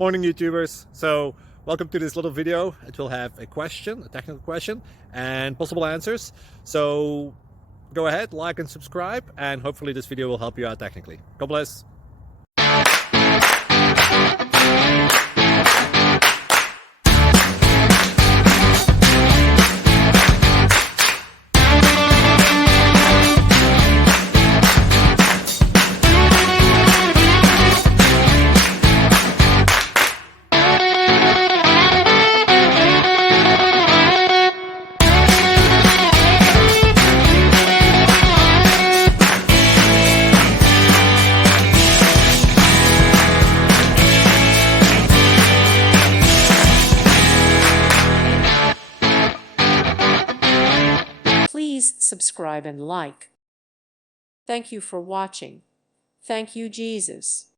Morning, YouTubers. So welcome to this little video. It will have a question, a technical question, and possible answers. So go ahead, like and subscribe, and hopefully this video will help you out technically. God bless. Please subscribe and like. Thank you for watching. Thank you, Jesus.